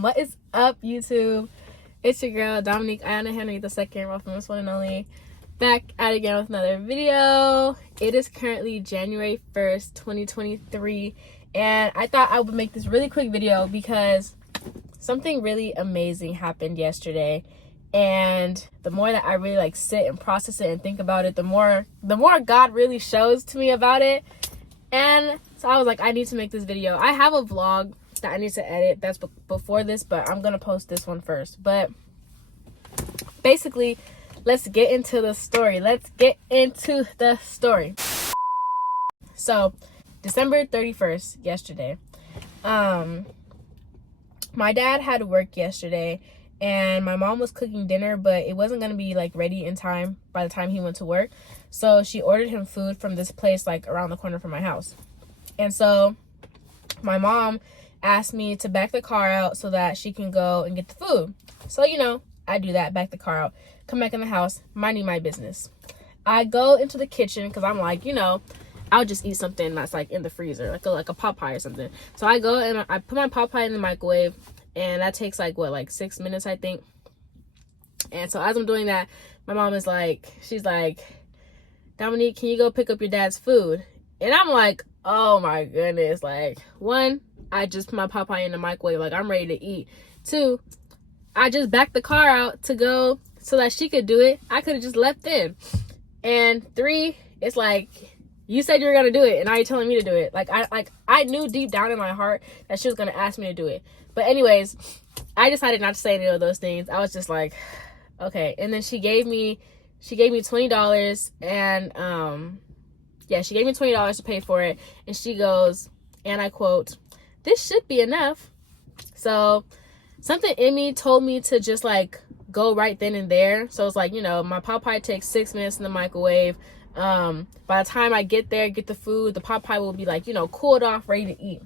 What is up, YouTube? It's your girl Dominique Ayana Henry the second, famous one and only, back at again with another video. It is currently January 1st, 2023, and I thought I would make this really quick video because something really amazing happened yesterday. And the more that I really sit and process it and think about it, the more God really shows to me about it. And so I was like, I need to make this video. I have a vlog that I need to edit that's before this, but I'm gonna post this one first. But basically, let's get into the story. So December 31st, yesterday, my dad had work yesterday, and my mom was cooking dinner, but it wasn't gonna be ready in time by the time he went to work. So she ordered him food from this place around the corner from my house. And so my mom asked me to back the car out so that she can go and get the food. So, I do that, back the car out, come back in the house, minding my business. I go into the kitchen because I'm I'll just eat something that's in the freezer, like a pot pie or something. So I go and I put my pot pie in the microwave, and that takes 6 minutes, I think. And so as I'm doing that, my mom is she's like, Dominique, can you go pick up your dad's food? And I'm like, oh my goodness. One, I just put my pot pie in the microwave, I'm ready to eat. Two, I just backed the car out to go so that she could do it. I could have just left in. And three, it's you said you were gonna do it, and now you're telling me to do it. I knew deep down in my heart that she was gonna ask me to do it. But anyways, I decided not to say any of those things. I was just like, okay. And then she gave me $20, and she gave me $20 to pay for it. And she goes, and I quote, "This should be enough." So something in me told me to just go right then and there. So it's my pot pie takes 6 minutes in the microwave. By the time I get there, get the food, the pot pie will be cooled off, ready to eat.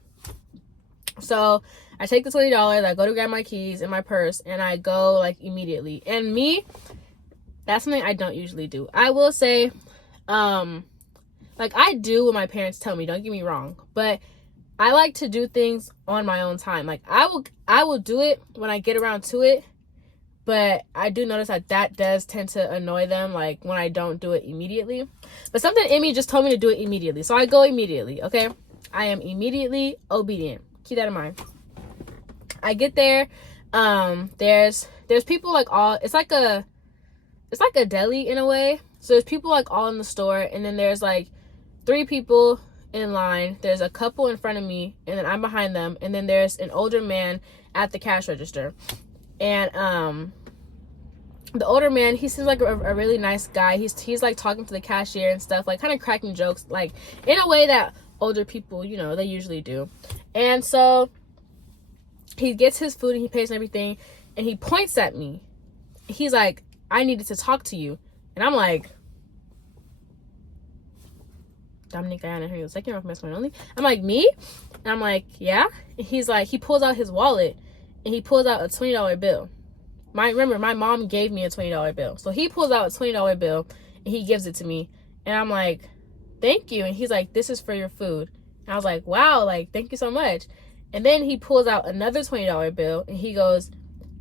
So I take the $20, I go to grab my keys and my purse, and I go immediately. And me, that's something I don't usually do. I will say, I do what my parents tell me, don't get me wrong, but I like to do things on my own time. I will do it when I get around to it, but I do notice that does tend to annoy them, when I don't do it immediately. But something in me just told me to do it immediately, so I go immediately, okay? I am immediately obedient. Keep that in mind. I get there. There's people it's like a deli in a way. So there's people all in the store, and then there's 3 people in line. There's a couple in front of me, and then I'm behind them, and then there's an older man at the cash register. And the older man, he seems like a really nice guy. He's talking to the cashier and stuff, kind of cracking jokes, in a way that older people, they usually do. And so he gets his food and he pays and everything, and he points at me. He's like, "I needed to talk to you." And I'm like, Dominique Ayana Henry the second, famous one and only. I'm like, "Me?" And I'm like, "Yeah." And he's he pulls out his wallet and he pulls out a $20 bill. Remember, my mom gave me a $20 bill. So he pulls out a $20 bill and he gives it to me. And I'm like, "Thank you." And he's like, "This is for your food." And I was like, "Wow, thank you so much." And then he pulls out another $20 bill and he goes,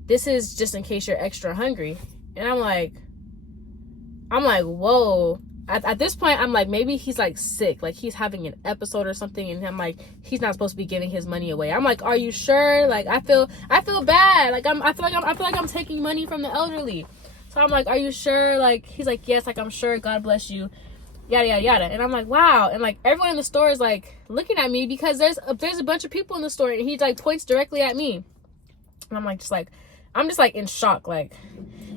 "This is just in case you're extra hungry." And I'm like, whoa. At this point, I'm maybe he's sick, he's having an episode or something, and I'm he's not supposed to be giving his money away. I'm like, "Are you sure?" I feel bad. I feel like I'm taking money from the elderly. So I'm like, "Are you sure?" He's like, "Yes, I'm sure. God bless you." Yada yada yada. And I'm like, wow. And everyone in the store is looking at me because there's a bunch of people in the store, and he points directly at me. And I'm I'm just in shock,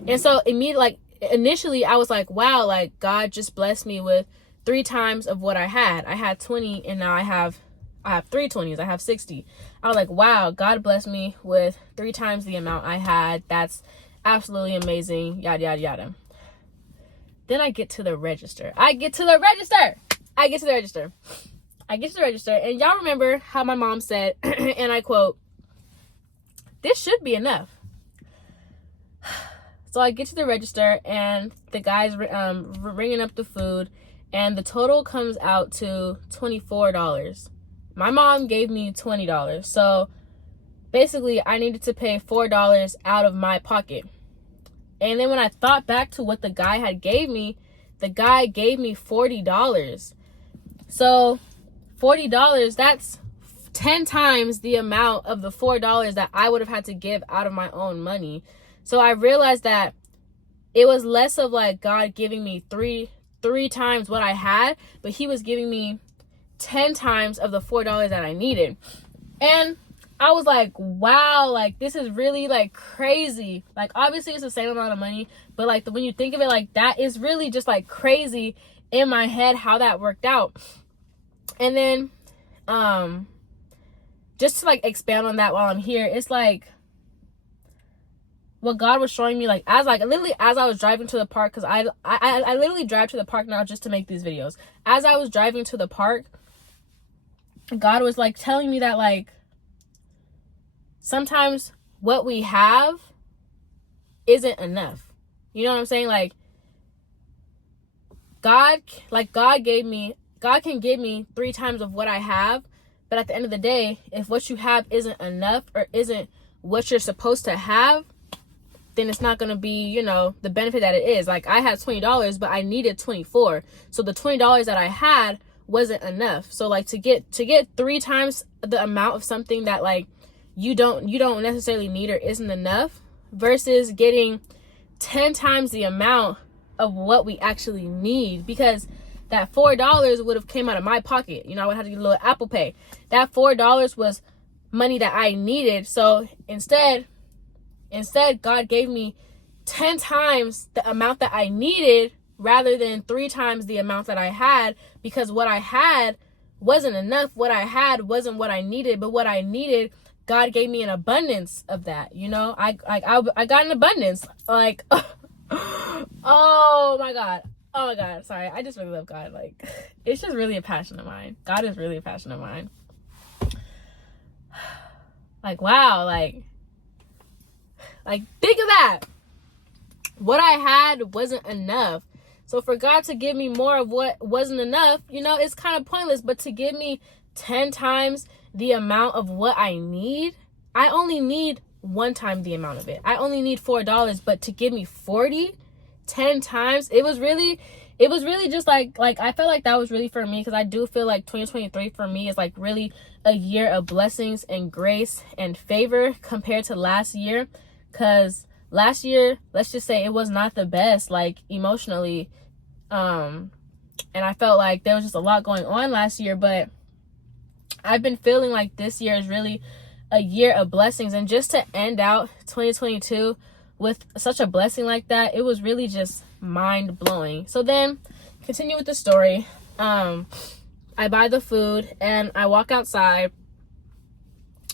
and so immediately, initially I was wow, God just blessed me with 3 times of what I had. I had 20, and now I have 3 20s. I have 60. I was wow, God blessed me with 3 times the amount I had. That's absolutely amazing. Yada yada yada. Then I get to the register. And y'all remember how my mom said, and I quote, "This should be enough." So I get to the register, and the guy's ringing up the food, and the total comes out to $24. My mom gave me $20. So basically I needed to pay $4 out of my pocket. And then when I thought back to what the guy had gave me, the guy gave me $40. So $40, that's 10 times the amount of the $4 that I would have had to give out of my own money. So I realized that it was less of like God giving me three times what I had, but he was giving me 10 times of the $4 that I needed. And I was like, wow, like this is really like crazy. Like obviously it's the same amount of money, but like when you think of it like that, it's really just like crazy in my head how that worked out. And then just to like expand on that while I'm here, it's like what God was showing me, like as I was driving to the park, because I literally drive to the park now just to make these videos. As I was driving to the park, God was like telling me that like sometimes what we have isn't enough. You know what I'm saying? Like God can give me 3 times of what I have, but at the end of the day, if what you have isn't enough or isn't what you're supposed to have, then it's not going to be, you know, the benefit that it is. Like I had $20, but I needed 24. So the $20 that I had wasn't enough. So like to get 3 times the amount of something that like you don't necessarily need or isn't enough, versus getting 10 times the amount of what we actually need, because that $4 would have came out of my pocket. You know, I would have to get a little Apple Pay. That $4 was money that I needed. So instead God gave me 10 times the amount that I needed rather than 3 times the amount that I had, because what I had wasn't enough. What I had wasn't what I needed, but what I needed, God gave me an abundance of that. You know, I got an abundance. Like, oh my God. Sorry. I just really love God. Like, it's just really a passion of mine. God is really a passion of mine. Like, wow. Like think of that. What I had wasn't enough. So for God to give me more of what wasn't enough, you know, it's kind of pointless. But to give me 10 times the amount of what I need, I only need 1 time the amount of it. I only need $4, but to give me 10 times, it was really just like I felt like that was really for me, because I do feel like 2023 for me is like really a year of blessings and grace and favor compared to last year. Because last year, let's just say it was not the best, like emotionally, and I felt like there was just a lot going on last year. But I've been feeling like this year is really a year of blessings, and just to end out 2022 with such a blessing like that, it was really just mind-blowing. So then continue with the story. I buy the food and I walk outside,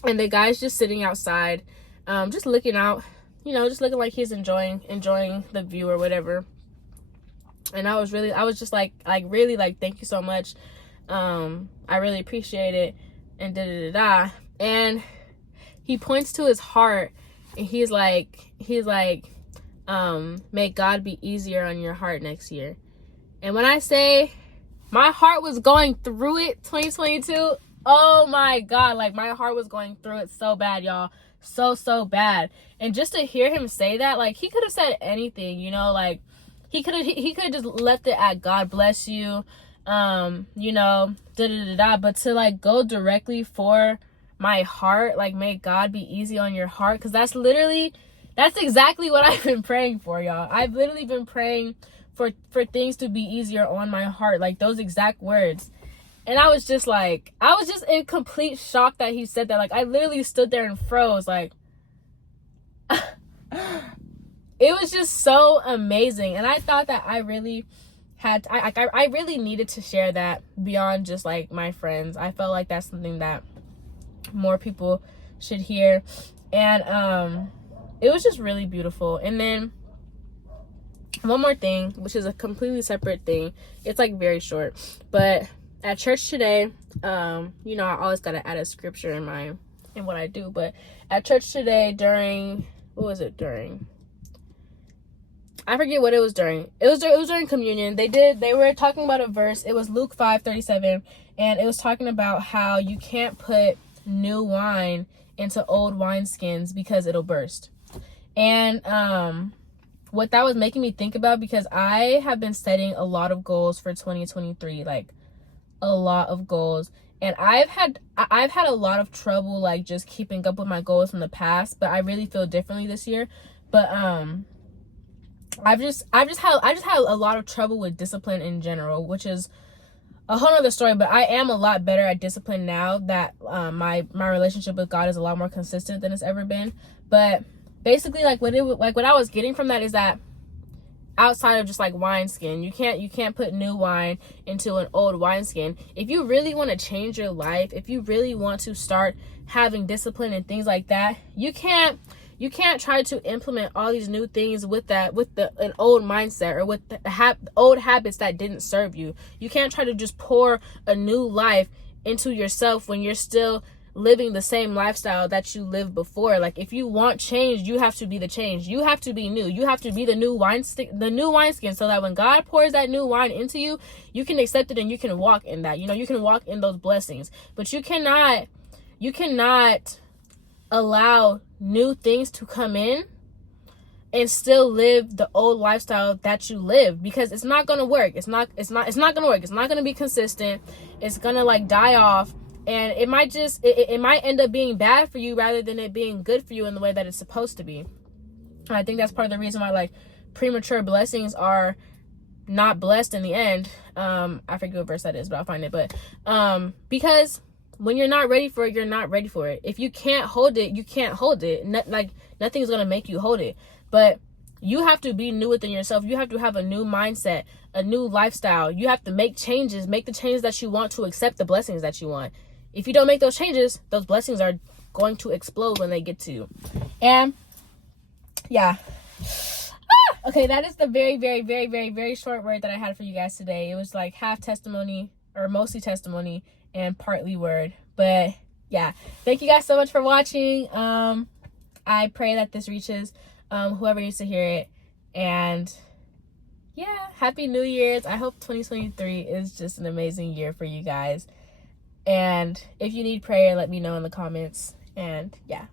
and the guy's just sitting outside, just looking out, you know, just looking like he's enjoying the view or whatever. And I was just like really like, thank you so much. I really appreciate it. And and he points to his heart, and he's like, may God be easier on your heart next year. And when I say my heart was going through it 2022, oh my God, like my heart was going through it so bad, y'all. So bad. And just to hear him say that, like he could have said anything, you know, like he could have just left it at God bless you, you know, but to like go directly for my heart, like may God be easy on your heart, because that's exactly what I've been praying for, y'all. I've literally been praying for things to be easier on my heart, like those exact words. And I was just in complete shock that he said that. Like I literally stood there and froze. Like it was just so amazing. And I thought that I really I really needed to share that beyond just like my friends. I felt like that's something that more people should hear. And it was just really beautiful. And then one more thing, which is a completely separate thing. It's like very short, but at church today, you know, I always gotta add a scripture in what I do. But at church today, I forget what it was during. It was during communion. They were talking about a verse. It was Luke 5:37, and it was talking about how you can't put new wine into old wineskins because it'll burst. And what that was making me think about, because I have been setting a lot of goals for 2023, like a lot of goals, and I've had a lot of trouble like just keeping up with my goals from the past, but I really feel differently this year. But I've just had a lot of trouble with discipline in general, which is a whole other story. But I am a lot better at discipline now that my relationship with God is a lot more consistent than it's ever been. But basically, what I was getting from that is that outside of just like wineskin, you can't put new wine into an old wineskin. If you really want to change your life, if you really want to start having discipline and things like that, you can't try to implement all these new things with an old mindset, or with the old habits that didn't serve you. You can't try to just pour a new life into yourself when you're still living the same lifestyle that you lived before. Like, if you want change, you have to be the change. You have to be new. You have to be the new wineskin, so that when God pours that new wine into you, you can accept it and you can walk in that. You can walk in those blessings. But you cannot allow new things to come in and still live the old lifestyle that you live, because it's not gonna work. It's not gonna work. It's not gonna be consistent. It's gonna like die off. And it might end up being bad for you rather than it being good for you in the way that it's supposed to be. And I think that's part of the reason why like premature blessings are not blessed in the end. I forget what verse that is, but I'll find it. But because when you're not ready for it, you're not ready for it. If you can't hold it, you can't hold it. Nothing's gonna make you hold it. But you have to be new within yourself. You have to have a new mindset, a new lifestyle. You have to make the changes that you want to accept the blessings that you want. If you don't make those changes, those blessings are going to explode when they get to you. And yeah. Okay, that is the very, very, very, very, very short word that I had for you guys today. It was like half testimony, or mostly testimony and partly word. But yeah, thank you guys so much for watching. I pray that this reaches whoever needs to hear it. And yeah, happy New Year's. I hope 2023 is just an amazing year for you guys. And if you need prayer, let me know in the comments. And yeah.